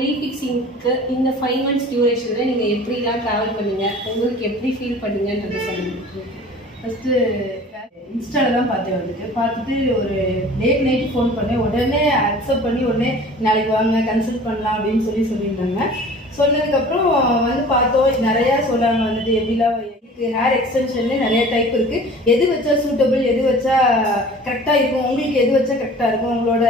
ரீஃபிக்ஸிங்க்கு இந்த 5 months டியூரேஷனில் நீங்கள் எப்படிலாம் ட்ராவல் பண்ணீங்க, உங்களுக்கு எப்படி ஃபீல் பண்ணீங்கன்றதை சொல்லுங்கள். ஃபஸ்ட்டு இன்ஸ்டாவில் தான் பார்த்தேன். வந்துட்டு பார்த்துட்டு ஒரு நைட்டு ஃபோன் பண்ணேன். உடனே அக்செப்ட் பண்ணி உடனே நாளைக்கு வாங்க கன்சல்ட் பண்ணலாம் அப்படின்னு சொல்லியிருந்தாங்க. சொன்னதுக்கப்புறம் வந்து பார்த்தோம். நிறையா சொல்லாங்க வந்துட்டு எப்படிலாம் ஹேர் எக்ஸ்டென்ஷன்லேயே நிறைய டைப் இருக்குது. எது வச்சா சூட்டபிள், எது வச்சா கரெக்டாக இருக்கும், உங்களுக்கு எது வச்சா கரெக்டாக இருக்கும், உங்களோட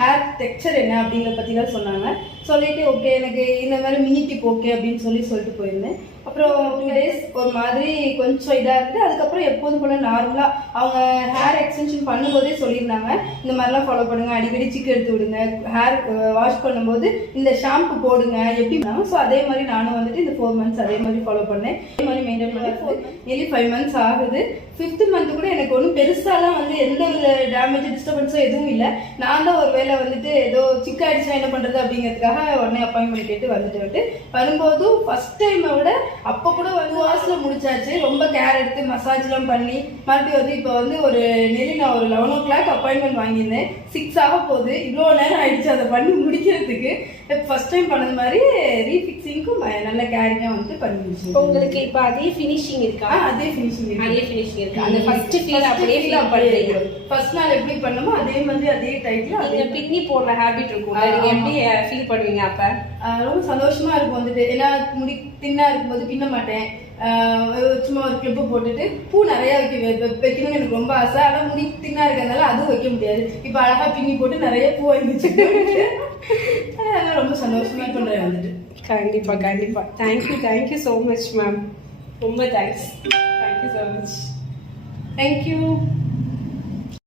ஹேர் டெக்ஸ்சர் என்ன அப்படிங்கிறத பற்றிலாம் சொன்னாங்க. சொல்லிட்டு ஓகே எனக்கு இந்த மாதிரி மினி டிப் ஓகே அப்படின்னு சொல்லிட்டு போயிருந்தேன். அப்புறம் 2 days ஒரு மாதிரி கொஞ்சம் இதாக இருக்குது. அதுக்கப்புறம் எப்போதும் போல நார்மலாக அவங்க ஹேர் எக்ஸ்டென்ஷன் பண்ணும்போதே சொல்லியிருந்தாங்க, இந்த மாதிரிலாம் ஃபாலோ பண்ணுங்கள், அடிக்கடி சிக்கு எடுத்து விடுங்க, ஹேர் வாஷ் பண்ணும்போது இந்த ஷாம்பு போடுங்க எப்படி. ஸோ அதே மாதிரி நானும் வந்துட்டு இந்த 4 months அதே மாதிரி ஃபாலோ பண்ணேன். அதே மாதிரி மெயின்டைன் பண்ணேன். nearly 5 months ஆகுது. 5th month கூட எனக்கு ஒன்றும் பெருசாலாம் வந்து எந்த ஒரு டேமேஜ் டிஸ்டர்பன்ஸோ எதுவும் இல்லை. நான் தான் ஒரு வேளை வந்துட்டு ஏதோ சிக்காயிடுச்சுன்னா என்ன பண்ணுறது அப்படிங்கிறதுக்காக உடனே அப்பாயின்மெண்ட் கேட்டு வந்துட்டு வரும்போது ஃபர்ஸ்ட் டைமை விட அப்போ கூட வந்து வாஷில் முடிச்சாச்சு. ரொம்ப கேர் எடுத்து மசாஜ்லாம் பண்ணி மறுபடியும் வந்து இப்போ வந்து ஒரு நெறி நான் ஒரு 11 o'clock அப்பாயின்மெண்ட் வாங்கியிருந்தேன். 6 ஆக போகுது. இவ்வளோ நேரம் ஆயிடுச்சு அதை பண்ணி முடிக்கிறதுக்கு. ஃபர்ஸ்ட் டைம் பண்ணது மாதிரி ரீஃபிக்ஸிங்க்கும் நல்ல கேரிங்காக வந்து பண்ணிடுச்சு. உங்களுக்கு இப்போ அதே ஃபினிஷிங் இருக்கா? அதே ஃபினிஷிங் இருக்கு. அந்த ஃபர்ஸ்ட் ஃபீல் அப்படியே ஃபீல் பண்ணுவீங்க. ஃபர்ஸ்ட் நாள் எப்படி பண்ணமோ அதே மாதிரி அதே டைப்ல நீங்க பின்னி போடுற ஹாபிட் இருக்கும். நீங்க எப்படி ஃபீல் பண்ணுவீங்க? அப்ப ரொம்ப சந்தோஷமா இருக்கும் வந்துட்டு. ஏன்னா முடி தின்னா இருக்கும்போது பின்ன மாட்டேன். சும்மா ஒரு கிளிப்பு போட்டுட்டு பூ நிறைய வைக்கணும்னு எனக்கு ரொம்ப ஆசை. ஆனால் முடி தின்னா இருக்கிறதுனால அதுவும் வைக்க முடியாது. இப்போ அழகா பின்னி போட்டு நிறைய பூ வந்துச்சு. அதெல்லாம் ரொம்ப சந்தோஷமா பண்றேன் வந்துட்டு. கண்டிப்பா கண்டிப்பா. Thank you so much ma'am. ரொம்ப thanks. Thank you so much. Thank you.